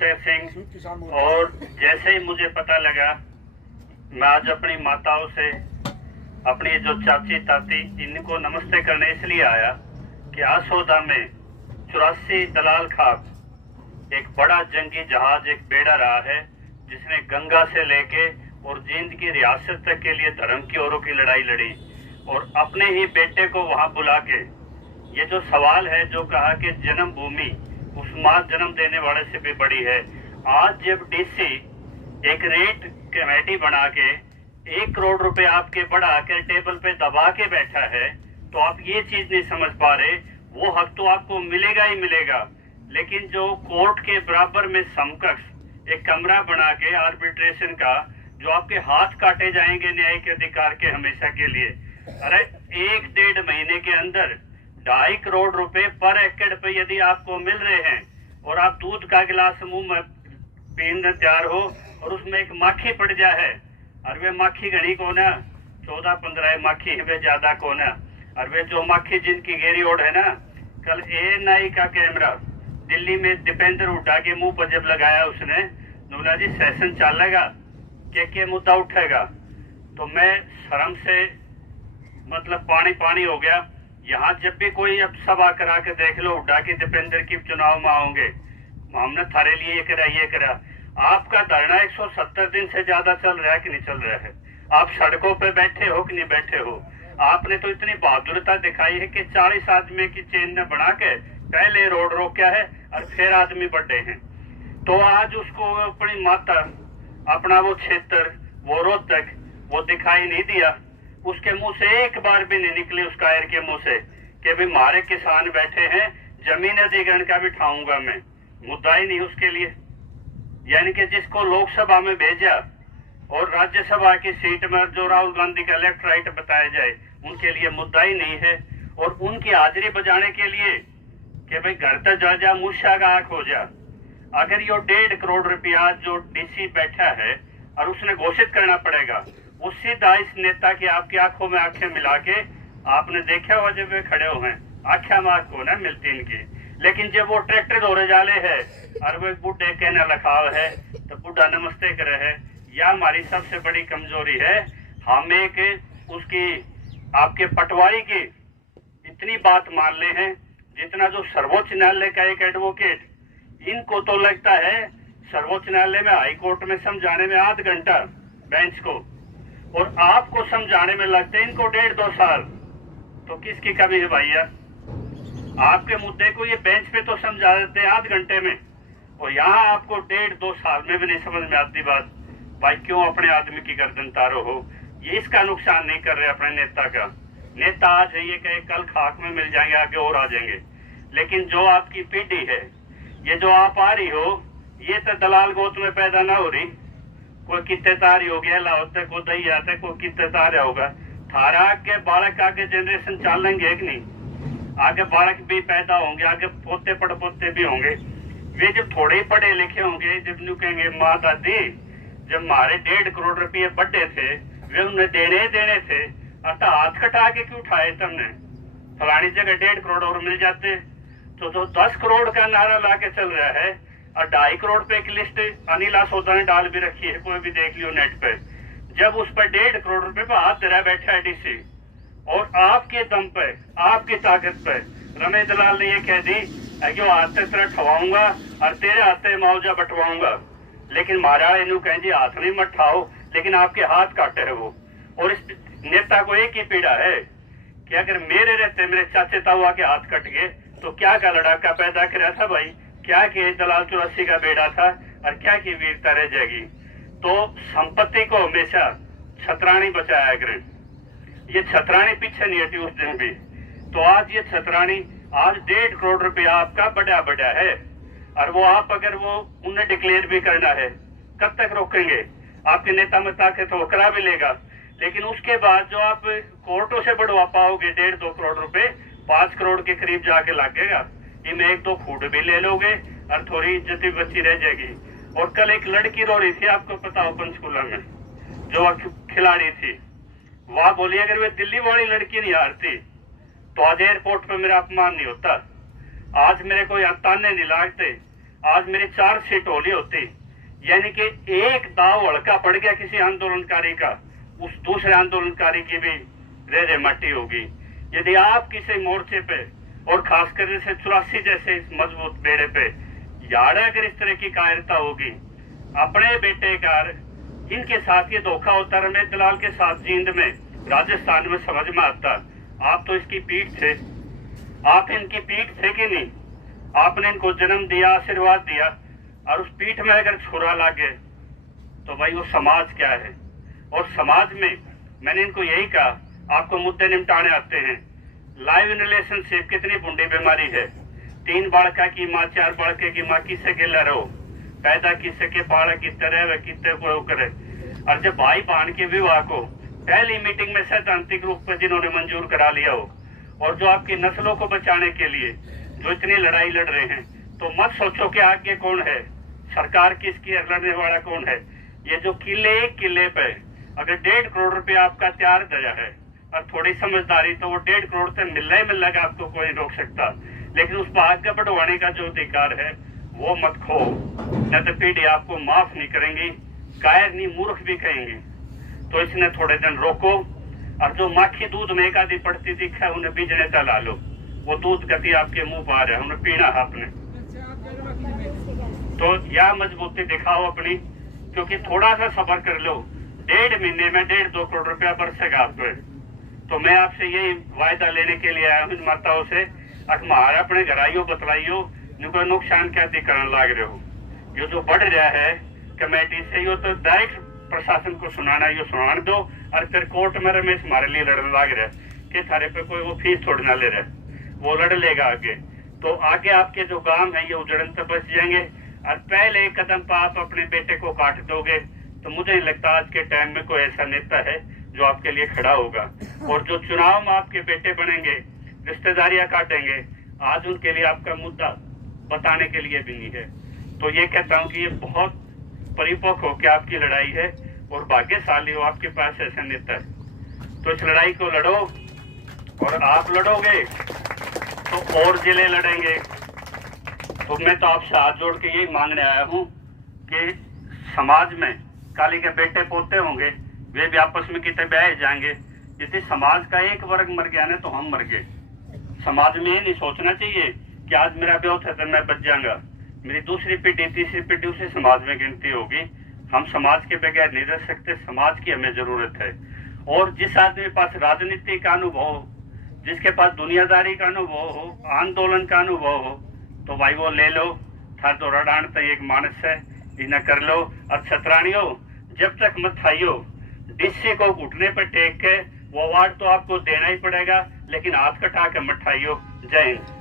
सुखचैन सिंह। और जैसे ही मुझे पता लगा, मैं आज अपनी माताओं से, अपनी जो चाची ताती, इनको नमस्ते करने इसलिए आया कि आसोदा में 84 दलाल खाक एक बड़ा जंगी जहाज, एक बेड़ा रहा है, जिसने गंगा से लेके और जींद की रियासत तक के लिए धर्म की औरों की लड़ाई लड़ी, और अपने ही बेटे को वहां बुला के ये जो सवाल है, जो कहा कि जन्मभूमि उस मां जन्म देने वाले से भी बड़ी है। आज जब डीसी एक रेट कमेटी बना के 1 करोड़ रुपए आपके बढ़ा के टेबल पे दबा के बैठा है, तो आप ये चीज नहीं समझ पा रहे। वो हक तो आपको मिलेगा ही मिलेगा, लेकिन जो कोर्ट के बराबर में समकक्ष एक कमरा बना के आर्बिट्रेशन का, जो आपके हाथ काटे जाएंगे न्याय के अधिकार के हमेशा के लिए। अरे 1-1.5 महीने के अंदर 2.5 करोड़ रुपए पर एकड़ पे यदि आपको मिल रहे हैं, और आप दूध का गिलास मुंह में पीने तैयार हो और उसमें एक माखी पड़ जाए, और वे माखी घनी को ना 14-15 माखी है, वे ज्यादा को ना। और वे जो माखी जिनकी गेरी ओढ़ है ना, कल ANI का कैमरा दिल्ली में दीपेंद्र हुड्डा के मुंह पर जब लगाया उसने, नूला जी सेशन चलेगा के मुद्दा उठेगा, तो मैं शर्म से मतलब पानी पानी हो गया। यहाँ जब भी कोई अब सभा करा के देख लो, हुड्डा की दीपेंद्र की चुनाव में आओगे, हमने थारे लिए ये करा। आपका धरना 170 दिन से ज्यादा चल रहा है कि नहीं चल रहा है? आप सड़कों पे बैठे हो कि नहीं बैठे हो? आपने तो इतनी बहादुरता दिखाई है कि 40 आदमी की चेन ने बना के पहले रोड रोका है और फिर आदमी बढ़े हैं। तो आज उसको अपनी माता, अपना वो क्षेत्र, वो रोहतक, वो दिखाई नहीं दिया। उसके मुंह से एक बार भी नहीं निकली, उस कायर के मुंह से, कि भाई हमारे किसान बैठे हैं, जमीन अधिग्रहण का भी ठाऊंगा मैं। मुद्दा ही नहीं उसके लिए। यानी कि जिसको लोकसभा में भेजा और राज्यसभा की सीट में जो राहुल गांधी का लेफ्ट राइट बताया जाए, उनके लिए मुद्दा ही नहीं है। और उनकी हाजिरी बजाने के लिए कि भाई घर तक जा मूर्छा का आंख हो जा। अगर ये 1.5 करोड़ रुपया जो डीसी बैठा है और उसने घोषित करना पड़ेगा, वो सीधा इस नेता की आपकी आंखों में आंखें मिला के, आपने देखा हुआ जब वे खड़े हुए हैं, आख्या मार को ना मिलती इनकी। लेकिन जब वो ट्रैक्टर दौरे जाले है और वो बुढ़े कहना लखाव है, तो बुढ़ा नमस्ते करे है। यह हमारी सबसे बड़ी कमजोरी है। हम एक उसकी आपके पटवारी की इतनी बात मान ले हैं, जितना जो सर्वोच्च न्यायालय का एक एडवोकेट, इनको तो लगता है सर्वोच्च न्यायालय में, हाई कोर्ट में समझाने में आध घंटा बेंच को, और आपको समझाने में लगते हैं इनको 1.5-2 साल। तो किसकी कमी है भैया? आपके मुद्दे को ये बेंच पे तो समझा देते हैं आध घंटे में, और यहाँ आपको 1.5-2 साल में भी नहीं समझ में आती बात। भाई क्यों अपने आदमी की गर्दन तारो हो? ये इसका नुकसान नहीं कर रहे अपने नेता का। नेता आज ये कहे कल खाक में मिल जाएंगे, आगे और आ जाएंगे। लेकिन जो आपकी पीढ़ी है, ये जो आप आ रही हो, ये तो दलाल गोत में पैदा ना हो रही। कोई कितने तारी हो गया लाते, को दही आते, को कितने तारा होगा। थारा आगे बालक, आगे जनरेशन चलेंगे कि नहीं? आगे बालक भी पैदा होंगे, आगे पोते पड़पोते भी होंगे। वे जब थोड़े ही पढ़े लिखे होंगे, जब न्यू कहेंगे माँ दादी, जब हमारे 1.5 करोड़ रुपये बढ़े थे, वे उन्हें देने थे, अतः हाथ कटा के क्यों उठाए तुमने? फलानी जगह 1.5 करोड़ और मिल जाते। तो 10 करोड़ का नारा ला के चल रहा है, और 2.5 करोड़ पे की लिस्ट अनिल आसोदा ने डाल भी रखी है, कोई भी देख लियो नेट पे। जब उस पर 1.5 करोड़ रुपए पे हाथ धरा बैठा है डीसी, और आपके दम पे, आपकी ताकत पे रमेश दलाल ने ये कह दी कि हाथ से तेरा ठवाऊंगा और तेरे हाथ से मुआवजा बंटवाऊंगा। लेकिन महाराज इनू कहें जी हाथ नहीं मत ठाओ, लेकिन आपके हाथ काटे है वो। और इस नेता को एक ही पीड़ा है कि अगर मेरे रहते मेरे चाचे ताऊआ के हाथ कट गए, तो क्या का लड़ाका पैदा कराया था भाई? क्या कि दलाल 84 का बेड़ा था, और क्या की वीरता रह जाएगी? तो संपत्ति को हमेशा छतरानी बचाया करें। ये छतरानी पीछे नहीं हटी उस दिन भी। तो आज ये छतरानी, आज 1.5 करोड़ रुपया आपका बढ़ा है, और वो आप अगर वो उन्हें डिक्लेयर भी करना है, कब तक रोकेंगे? आपके नेता में ताकत हो, करा भी लेगा, लेकिन उसके बाद जो आप कोर्टों से बढ़वा पाओगे 1.5-2 करोड़ रुपए, 5 करोड़ के करीब जाके लगेगा। इनमें 1-2 फूड भी ले लोगे और थोड़ी इज्जत भी बची रह जाएगी। और कल एक लड़की रो रही थी, आपको पता हो, पंचकूला में, जो खिलाड़ी थी, वह बोली अगर वे दिल्ली वाली लड़की नहीं हारती तो आज एयरपोर्ट पे मेरा अपमान नहीं होता, आज मेरे को यहाँ ताने नहीं लागते। आज मेरी 4 सीट होली होती, यानी कि एक दाव हल्का पड़ गया किसी आंदोलनकारी का, उस दूसरे आंदोलनकारी की भी रेरे माटी होगी। यदि आप किसी मोर्चे पे और खासकर जैसे 84 जैसे इस मजबूत बेड़े पे यार अगर इस तरह की कायरता होगी, अपने बेटे का इनके साथ ये धोखा होता, रमेश दलाल के साथ जींद में राजस्थान में समझ में आता। आप तो इसकी पीठ थे, आप इनकी पीठ थे कि नहीं? आपने इनको जन्म दिया, आशीर्वाद दिया, और उस पीठ में अगर छुरा लागे तो भाई वो समाज क्या है? और समाज में मैंने इनको यही कहा, आपको मुद्दे निपटाने आते हैं। लाइव रिलेशनशिप कितनी बुंडी बीमारी है। 3 बालका की माँ, 4 बालके की माँ, किससे गिला रहो, पैदा किससे के पाड़ा की तरह व कितने को करे। और जब भाई बहन के विवाह को पहली मीटिंग में सैद्धांतिक रूप में जिन्होंने मंजूर करा लिया हो, और जो आपकी नस्लों को बचाने के लिए जो इतनी लड़ाई लड़ रहे हैं, तो मत सोचो कि आगे कौन है, सरकार किसकी है, लड़ने वाला कौन है। ये जो एक किले पे अगर 1.5 करोड़ रुपए आपका तैयार दया है और थोड़ी समझदारी, तो वो 1.5 करोड़ से मिलना ही मिलेगा, आपको कोई रोक सकता। लेकिन उस पर आगे बढ़वाने का जो अधिकार है वो मत खो, न तो पीढ़ी आपको माफ नहीं करेंगी, कायर नहीं मूर्ख भी कहेंगी। तो इसने थोड़े दिन रोको, और जो माखी दूध में एक आधी पड़ती दिखा है उन्हें बीजने चला लो, वो दूध गति आपके मुंह पर आ रहा है, उन्हें पीना है आपने। तो यह मजबूती दिखाओ अपनी, क्योंकि थोड़ा सा सब्र कर लो, 1.5 महीने में 1.5-2 करोड़ रुपया बरसेगा आप पे। तो मैं आपसे यही वायदा लेने के लिए आया हूँ इन माताओं से, अखबार अपने घर आइयो, बतलाइयो, कोई नुकसान क्या दिखाने लाग रहे हो। ये जो बढ़ रहा है कमेटी से, यो तो डायरेक्ट प्रशासन को सुनाना, यो सुनान दो, और फिर कोर्ट में रमेश हमारे लिए लड़ने लाग रहा है कि थारे पे कोई वो फीस थोड़ी ना ले रहा है, वो लड़ लेगा आगे। तो आगे आपके जो गांव है ये उजड़न से बच जाएंगे, और पहले एक कदम पर आप अपने बेटे को काट दोगे, तो मुझे नहीं लगता आज के टाइम में कोई ऐसा नेता है जो आपके लिए खड़ा होगा। और जो चुनाव में आपके बेटे बनेंगे, रिश्तेदारियां काटेंगे, आज उनके लिए आपका मुद्दा बताने के लिए भी नहीं है। तो ये कहता हूँ कि ये बहुत परिपक्व हो क्या आपकी लड़ाई है, और भाग्यशाली हो आपके पास ऐसा नेता है। तो इस लड़ाई को लड़ो, और आप लड़ोगे तो और जिले लड़ेंगे। तो मैं तो आपसे हाथ जोड़ के यही मांगने आया हूँ कि समाज में काली के बेटे पोते होंगे, वे भी आपस में कितने ब्याह जाएंगे। यदि समाज का एक वर्ग मर गया ना तो हम मर गए। समाज में ये नहीं सोचना चाहिए कि आज मेरा ब्याह था तो मैं बच जाऊंगा, मेरी दूसरी पीढ़ी, तीसरी पीढ़ी उसे समाज में गिनती होगी। हम समाज के बगैर नहीं रह सकते, समाज की हमें जरूरत है। और जिस आदमी के पास राजनीति का अनुभव हो, जिसके पास दुनियादारी का अनुभव हो, आंदोलन का अनुभव हो, तो भाई वो ले लो। था तो रडान तो एक मानस है, इन्हें कर लो। और छतरानियों, जब तक मत खाइयो, डीसी को घुटने पर टेक के वो अवार्ड तो आपको देना ही पड़ेगा, लेकिन हाथ कटा के मत खाइयो। जय हिंद।